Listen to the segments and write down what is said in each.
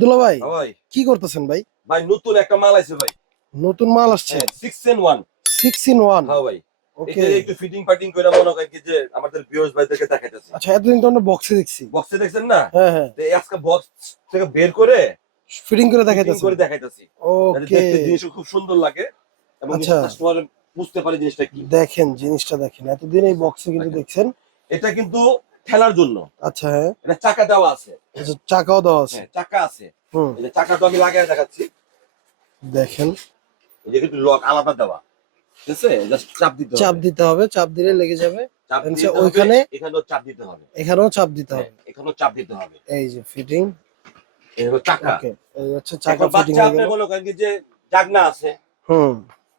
আব্দুল্লাহ ভাই হ্যাঁ কি করতেছেন ভাই? ভাই নতুন একটা মাল আছে ভাই। নতুন মাল আসছে? Six in one six in one হ্যাঁ ভাই। ওকে একটু ফিটিং ফাটিং করে মনে করেন যে আমাদের ভিউয়ার্স ভাইদেরকে দেখাইতেছে। আচ্ছা এতদিন তো আমরা বক্সে দেখছি। বক্সে দেখছেন না? হ্যাঁ হ্যাঁ। তো আজকে বক্স থেকে বের করে ফিটিং করে দেখাইতেছে। করে দেখাইতেছি। ওকে দেখতে জিনিসটা খুব সুন্দর লাগে এবং আচ্ছা। কাস্টমার বুঝতে পারে জিনিসটা কি। দেখেন জিনিসটা দেখেন। এতদিন এই বক্সে কিন্তু দেখছেন। এটা কিন্তু খেলার জন্য। আচ্ছা হ্যাঁ। এটা চাকা দেওয়া আছে। আচ্ছা চাকাও দেওয়া আছে। হ্যাঁ চাকা আছে। হুম। এই যে চাকাটা আমি লাগাই দেখাচ্ছি। দেখেন। এই যে কিন্তু লক আলাদা দেওয়া। ঠিক আছে জাস্ট চাপ দিতে হবে। চাপ দিতে হবে চাপ দিলে লেগে যাবে। ওইখানে- এখানেও চাপ দিতে হবে। এখানেও চাপ দিতে হ্যাঁ, হবে। এখানেও চাপ দিতে হবে। এই যে ফিটিং এই হলো চাকা। এই হচ্ছে চাকা ফিটিং আপনি গেল। মনে করেন কি যে জাগনা আছে হুম।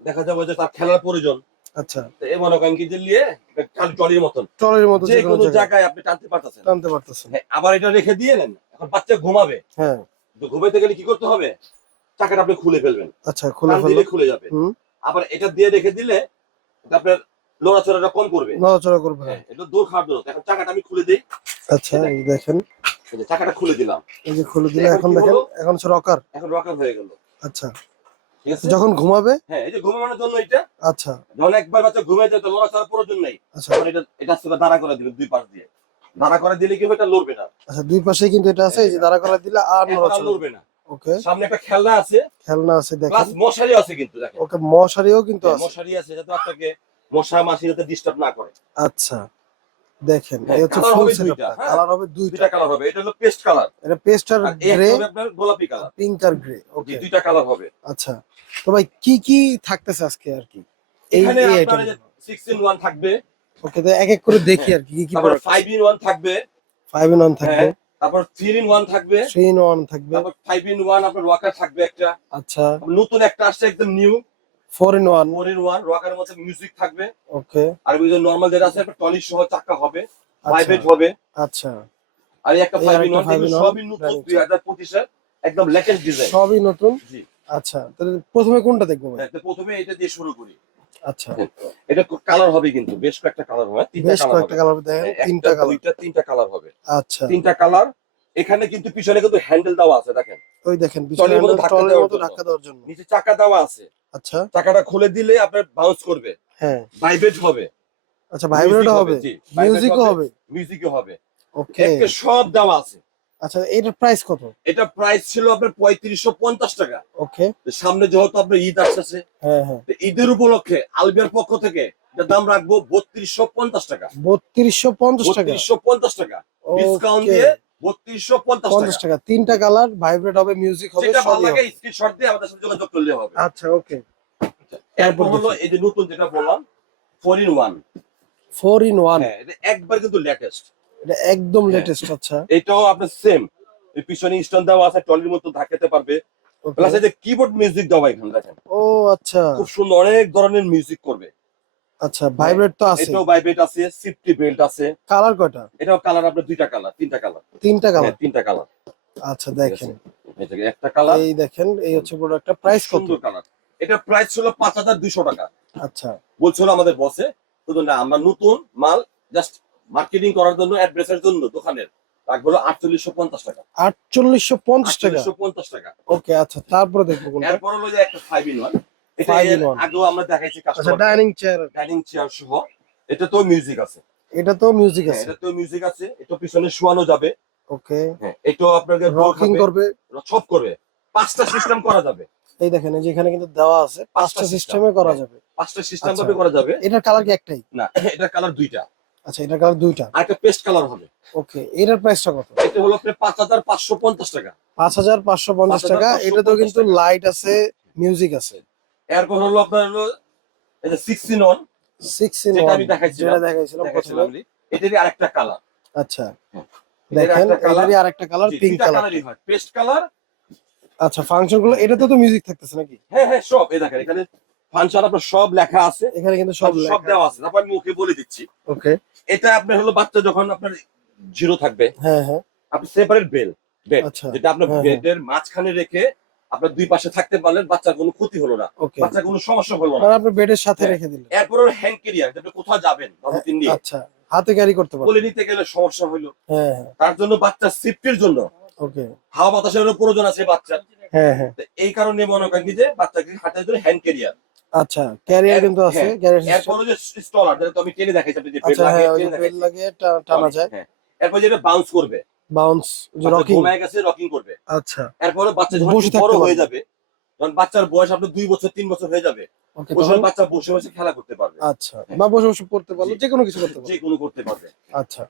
দেখা যাবে যে তার খেলার প্রয়োজন। আচ্ছা। তো এই মনে করেন কি নিয়ে টলির মতন। যে কোনো জায়গায়। আপনি টানতে পারতেছেন। টানতে পারতেছেন। হ্যাঁ, আবার এটা রেখে দিয়ে নেন এখন বাচ্চা ঘুমাবে। হ্যাঁ। তো ঘুমাইতে গেলে কি করতে হবে? চাকাটা আপনি খুলে ফেলবেন। আচ্ছা খুলে টান খুলে যাবে। আবার এটা দিয়ে রেখে দিলে আপনার লড়াচড়াটা কম করবে। নড়াচড়া করবে। হ্যাঁ এটা দূর খাওয়ার জন্য। এখন চাকাটা আমি খুলে দিই। আচ্ছা এই দেখেন। চাকাটা খুলে দিলাম। এই যে খুলে দিলে এখন এখন দেখেন এখন রকার। এখন রকার হয়ে গেল। আচ্ছা। ঠিক আছে? যখন ঘুমাবে? হ্যাঁ এই যে ঘুমানোর জন্য এটা। আচ্ছা। যখন একবার বাচ্চা ঘুমিয়ে যায় তো লড়াচড়ার প্রয়োজন নেই। আচ্ছা। এটা এটা সাথে দাঁড়া করে দিবেন দুই পাশ দিয়ে। দাঁড়া করে দিলে কি এটা লড়বে না। আচ্ছা দুই পাশে কিন্তু এটা আছে এই যে দাঁড়া করা দিলে আর লড়বে না। ওকে। সামনে একটা খেলনা আছে। খেলনা আছে প্লাস দেখেন মশারি আছে কিন্তু দেখেন। ওকে মশারিও কিন্তু হ্যাঁ, আছে। মশারি আছে যাতে আপনাকে মশা মাছি যাতে ডিস্টার্ব না করে। আচ্ছা। দেখেন হ্যাঁ, এই হচ্ছে ফুল সেটআপটা হ্যাঁ। কালার হবে দুইটা। কালার হবে এটা হলো পেস্ট কালার এটা পেস্ট আর গ্রে আপনার গোলাপি কালার পিঙ্ক আর গ্রে ওকে দুইটা কালার হবে। আচ্ছা তো ভাই কি কি থাকতেছে আজকে আর কি? এই এই আইটেম 6 ইন 1 থাকবে। ওকে তো এক এক করে দেখি আর কি কি তারপর 5 ইন 1 থাকবে। ফাইভ ইন ওয়ান থাকবে। হ্যাঁ তারপর 3 ইন 1 থাকবে। থ্রি ইন ওয়ান থাকবে। তারপর 5 ইন 1 আপনার ওয়াকার থাকবে একটা। আচ্ছা। নতুন একটা আসছে একদম new four in one 4 in 1 ওয়াকারের মধ্যে মিউজিক থাকবে। ওকে আর ওই যে নরমাল যেটা আছে একটা টলি সহ চাকা হবে। আচ্ছা। প্রাইভেট হবে। আচ্ছা। আর একটা এই 5 ইন আরেকটা 1 five in one, সবই নতুন running 2025 এর একদম লেটেস্ট ডিজাইন সবই নতুন? জি। আচ্ছা তাহলে প্রথমে কোনটা দেখব ভাই? হ্যাঁ, প্রথমে এটা দিয়ে শুরু করি। আচ্ছা। এটা কালার হবে কিন্তু বেশ কয়েকটা কালার হবে তিনটা কালার হবে। হ্যাঁ, তিনটা কালার দুইটা তিনটা কালার হবে। আচ্ছা। তিনটা কালার এখানে কিন্তু পিছনে কিন্তু হ্যান্ডেল দেওয়া আছে দেখেন। ওই দেখেন ট্রলির মতো ধাক্কা দেওয়ার জন্য। নিচে চাকা দেওয়া আছে। আচ্ছা। চাকাটা খুলে দিলে আপনার বাউন্স করবে। হ্যাঁ। ভাইব্রেট হবে। আচ্ছা ভাইব্রেট হবে। মিউজিকও হবে। মিউজিকও হবে। ওকে একে সব দেওয়া আছে। আচ্ছা এটার প্রাইস কত? এটা প্রাইস ছিল আপনার পঁয়ত্রিশশো পঞ্চাশ টাকা। ওকে সামনে যেহেতু আপনার ঈদ আসতেছে হ্যাঁ হ্যাঁ। তো ঈদের উপলক্ষে আলবিয়ার পক্ষ থেকে এটার দাম রাখব বত্রিশশো পঞ্চাশ টাকা। বত্রিশশো পঞ্চাশ টাকা। বত্রিশশো পঞ্চাশ টাকা। ডিসকাউন্ট দিয়ে বত্রিশশো পঞ্চাশ পঞ্চাশ টাকা। টাকা। তিনটা কালার ভাইব্রেট হবে মিউজিক হবে যেটা ভালো লাগে হবে। স্ক্রিনশট দিয়ে আমাদের সাথে যোগাযোগ করলে হবে। আচ্ছা ওকে এরপর হলো এই যে নতুন যেটা বললাম four in one four in one হ্যাঁ এটা একবার কিন্তু লেটেস্ট এটা একদম হ্যাঁ। লেটেস্ট আচ্ছা। এটাও আপনার সেম এই পিছনে স্টোন দেওয়া আছে টলির মতো ধাক্কাতে পারবে। প্লাস এই যে কিবোর্ড মিউজিক দেওয়া এখানে দেখেন ও আচ্ছা। খুব সুন্দর অনেক ধরনের মিউজিক করবে। আচ্ছা ভাইব্রেট তো আছে এটাও ভাইব্রেট আছে সিফটি বেল্ট আছে। কালার কয়টা? এটাও কালার আপনার দুইটা কালার তিনটা কালার তিনটা কালার তিনটা কালার আচ্ছা দেখেন। একটা কালার এই দেখেন এই হচ্ছে প্রোডাক্টটা প্রাইস কত? কালার এটা প্রাইস ছিল পাঁচ হাজার দুইশো টাকা। আচ্ছা। বলছিল আমাদের বসে শুধু না আমরা নতুন মাল জাস্ট মার্কেটিং করার জন্য অ্যাড্রেসের জন্য দোকানের। রাখব আটচল্লিশশো পঞ্চাশ টাকা। আটচল্লিশশো পঞ্চাশ টাকা? পঞ্চাশ টাকা। ওকে আচ্ছা তারপরে দেখব কোনটা। এরপর হলো যে একটা ফাইভ ইন ওয়ান এটা। আগেও আমরা দেখাইছি আচ্ছা customer dining chair dining chair সহ। এটা তো মিউজিক আছে। এটা তো মিউজিক হ্যাঁ, আছে। এটা তো মিউজিক আছে। এটা পিছনে শোয়ানো যাবে। ওকে হ্যাঁ এটাও আপনাকে রকিং করবে। সব করবে। পাঁচটা সিস্টেম করা যাবে। এই দেখেন এই যে এখানে কিন্তু দেওয়া আছে পাঁচটা সিস্টেমে করা হ্যাঁ। যাবে। পাঁচটা সিস্টেম আচ্ছা। ভাবে করা যাবে। এটার কালার কি একটাই? না এটা কালার দুইটা। আচ্ছা এটার কালার দুইটা। আর একটা পেস্ট কালার হবে। ওকে এটার প্রাইসটা কত? এটা হলো আপনার পাঁচ হাজার পাঁচশো পঞ্চাশ টাকা। পাঁচ হাজার পাঁচশো পঞ্চাশ টাকা। 5,550 এটা তো কিন্তু লাইট আছে মিউজিক আছে। এরপর হলো আপনার হলো এই যে sixteen on six in one আমি দেখাইছিলাম, যেটা দেখাইছিলাম প্রথমে। এটারই আরেকটা কালার আচ্ছা। এটারই দেখেন এটারই আরেকটা কালার পিঙ্ক কালার হয়। পেস্ট কালার আচ্ছা ফাংশনগুলো এটাতে তো মিউজিক থাকতেছে নাকি? হ্যাঁ হ্যাঁ সব। এই দেখেন এখানে ফাংশন আপনার সব লেখা আছে। এখানে কিন্তু সব সব দেওয়া আছে। তারপর আমি মুখে বলে দিচ্ছি। ওকে এটা আপনার হলো বাচ্চা যখন আপনার জিরো থাকবে হ্যাঁ হ্যাঁ। আপনি সেপারেট বেল বেড আচ্ছা যেটা আপনার হ্যাঁ, হ্যাঁ। বেডের মাঝখানে রেখে আপনার দুই পাশে থাকতে পারলেন বাচ্চার কোনো ক্ষতি হলো না। বাচ্চার কোনো সমস্যা হলো না। আপনি বেডের সাথে হ্যাঁ। রেখে দিলেন। এরপর হ্যান্ড ক্যারিয়ার আপনি কোথাও যাবেন বাবুকে নিয়ে আচ্ছা হাতে ক্যারি করতে পারবেন। কোলে নিতে গেলে সমস্যা হলো। হ্যাঁ। তার জন্য বাচ্চার সেফটির জন্য। ওকে। হাওয়া বাতাসের প্রয়োজন আছে বাচ্চার। হ্যাঁ হ্যাঁ। এই কারণে মনে করেন যে বাচ্চাকে হাতে জন্য হ্যান্ড ক্যারিয়ার আচ্ছা ক্যারিয়ার কিন্তু আছে ক্যারিয়ার এরপরে যে স্টলার যেটা আমি টেনে দেখাইছি আপনি যে বেল আচ্ছা হ্যাঁ লাগিয়ে টেনে যায়। হ্যাঁ। এরপর যেটা বাউন্স করবে বাউন্স রকিং ঘুমায় গেছে রকিং করবে। আচ্ছা। এরপরে বাচ্চা যখন বড় হয়ে যাবে যখন বাচ্চার বয়স আপনার দুই বছর তিন বছর হয়ে যাবে বাচ্চা বসে বসে খেলা করতে পারবে। আচ্ছা বা বসে বসে পড়তে পারল যে কোনো কিছু করতে পারল। যে কোনো করতে পারবে। আচ্ছা।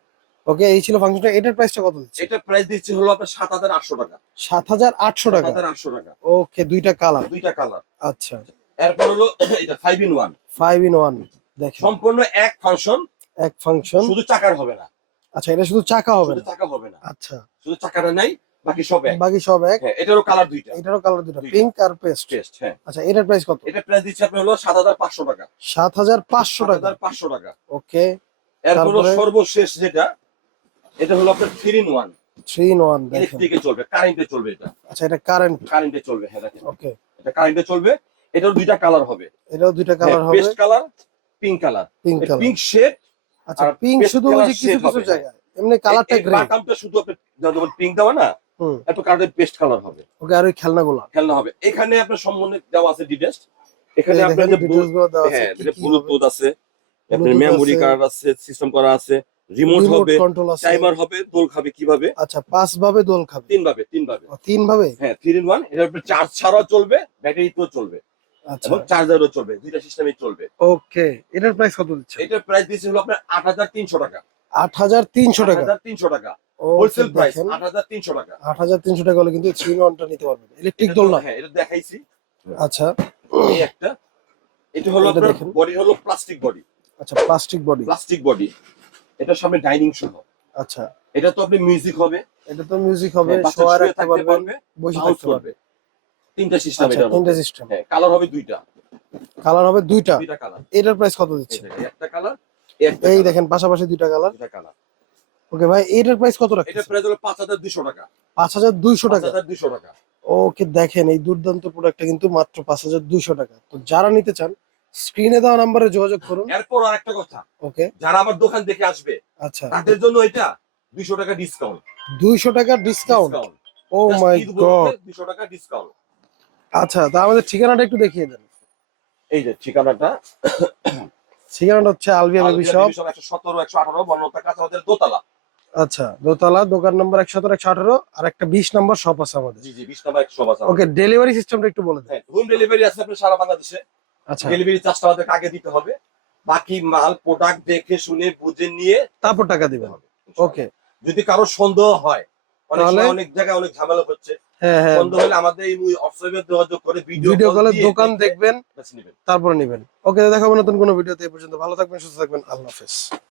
ওকে এই ছিল ফাংশনটা এটার প্রাইসটা কত দিচ্ছে? এটা প্রাইস দিচ্ছি হলো আপনার সাত হাজার আটশো টাকা। সাত হাজার আটশো টাকা। হাজার আটশো টাকা। ওকে দুইটা কালার দুইটা কালার আচ্ছা। এরপর হলো এটা five in one five in one দেখেন। সম্পূর্ণ এক ফাংশন এক ফাংশন শুধু চাকার হবে না। আচ্ছা এটা শুধু চাকা হবে না? চাকা হবে না। আচ্ছা। শুধু চাকাটা নাই বাকি সব এক। বাকি সব এক। হ্যাঁ এটারও কালার দুইটা। এটারও কালার দুইটা। পিঙ্ক আর পেস্ট টেস্ট হ্যাঁ। আচ্ছা এটার প্রাইস কত? এটা প্রাইস দিচ্ছে আপনার হলো সাত হাজার পাঁচশো টাকা। সাত হাজার পাঁচশো টাকা। হাজার পাঁচশো টাকা। ওকে। এরপর সর্বশেষ যেটা এটা হলো আপনার three in one three in one দেখেন। ইলেকট্রিকে চলবে কারেন্টে চলবে এটা। আচ্ছা এটা কারেন্ট কারেন্টে চলবে হ্যাঁ দেখেন। ওকে। এটা কারেন্টে চলবে এটার দুইটা কালার হবে। এটাও দুইটা কালার হবে। Paste colour pink colour pink shade আচ্ছা পিঙ্ক শুধু ওই যে কিছু কিছু জায়গায় এমনি কালারটা গ্রে বাটামটা শুধু আপনি যেমন পিঙ্ক দেওয়া না একটু কালারের পেস্ট কালার হবে। ওকে আর ওই খেলনাগুলো খেলনা হবে। এখানে আপনার সম্বন্ধে দেওয়া আছে ডিটেলস এখানে আপনার যে ডিটেইলস দেওয়া আছে হ্যাঁ ব্লুটুথ আছে আপনার মেমোরি কার্ড আছে। সিস্টেম করা আছে রিমোট হবে টাইমার হবে দোল খাবে কীভাবে? আচ্ছা পাঁচ ভাবে দোল খাবে? তিন ভাবে তিন ভাবে। তিন ভাবে? হ্যাঁ থ্রি ইন ওয়ান উপরে চার্জ ছাড়াও চলবে ব্যাটারিতেও চলবে। আচ্ছা এবং চার্জারও চলবে দুইটা সিস্টেমে চলবে। ওকে এটার প্রাইস কত দিচ্ছে এটার প্রাইস দিয়েছে হলো আপনার আট হাজার তিনশো টাকা। আট হাজার তিনশো টাকা? তিনশো টাকা। হোলসেল প্রাইস আট হাজার তিনশো টাকা। আট হাজার তিনশো টাকা হলে কিন্তু থ্রি ওয়ানটা নিতে পারবেন। ইলেকট্রিক এটা হ্যাঁ এটা দেখাইছি। আচ্ছা। এই একটা। এটা হলো আপনার। বডি হলো প্লাস্টিক বডি আচ্ছা প্লাস্টিক বডি প্লাস্টিক বডি এটার সামনে ডাইনিং সহ আচ্ছা। এটা তো আপনি মিউজিক হবে। এটা তো মিউজিক হবে হ্যাঁ, শোয়া রাখতে পারবেন বসে থাকতে পারবে তিনটা সিস্টেম আচ্ছা এটা তিনটা সিস্টেম হ্যাঁ কালার হবে দুইটা। কালার হবে দুইটা। দুইটা কালার এটার প্রাইস কত দিচ্ছে? একটা কালার এই দেখেন পাশাপাশি দুইটা কালার দুইটা কালার ওকে ভাই এটার প্রাইস কত এটা রাখছে প্রাইস হলো পাঁচ হাজার দুশো টাকা। পাঁচ হাজার দুইশো পাঁচ টাকা? হাজার দুশো টাকা। ওকে দেখেন এই দুর্দান্ত প্রোডাক্টটা কিন্তু মাত্র পাঁচ হাজার দুইশো টাকা। তো যারা নিতে চান স্ক্রিনে দেওয়া নাম্বারে যোগাযোগ করুন। এরপর আর একটা কথা। ওকে যারা আমার দোকান দেখে আসবে আচ্ছা। তাদের জন্য এটা দুইশো টাকা ডিসকাউন্ট দুইশো টাকার ডিসকাউন্ট ও মাই গড দুশো টাকা ডিসকাউন্ট আচ্ছা তা আমাদের ঠিকানাটা একটু দেখিয়ে দেন। এই যে ঠিকানাটা। ঠিকানাটা হচ্ছে আলবিয়া বেবি শপ। একশো সতেরো একশো আঠারো বর্ণতা কাছে আমাদের দোতলা। আচ্ছা দোতলা দোকান নম্বর একশো সতেরো একশো আঠারো আর একটা বিশ নম্বর শপ আছে আমাদের। জি জি বিশ নাম্বার একশো বাজার ওকে ডেলিভারি সিস্টেমটা একটু বলে দেন। হ্যাঁ হোম ডেলিভারি আছে আপনার সারা বাংলাদেশে। আচ্ছা। ডেলিভারি চার্জটা আমাদের আগে দিতে হবে। বাকি মাল প্রোডাক্ট দেখে শুনে বুঝে নিয়ে তারপর টাকা দিবেন। হবে। ওকে। যদি কারও সন্দেহ হয় অনেক অনেক জায়গায় অনেক ঝামেলা হচ্ছে হ্যাঁ হ্যাঁ। হলে আমাদের এই হোয়াটসঅ্যাপে যোগাযোগ করে ভিডিও ভিডিও কলে দোকান দেখবেন তারপরে নেবেন। ওকে দেখাবো নতুন কোনো ভিডিওতে এই পর্যন্ত। ভালো থাকবেন সুস্থ থাকবেন। আল্লাহ হাফেজ।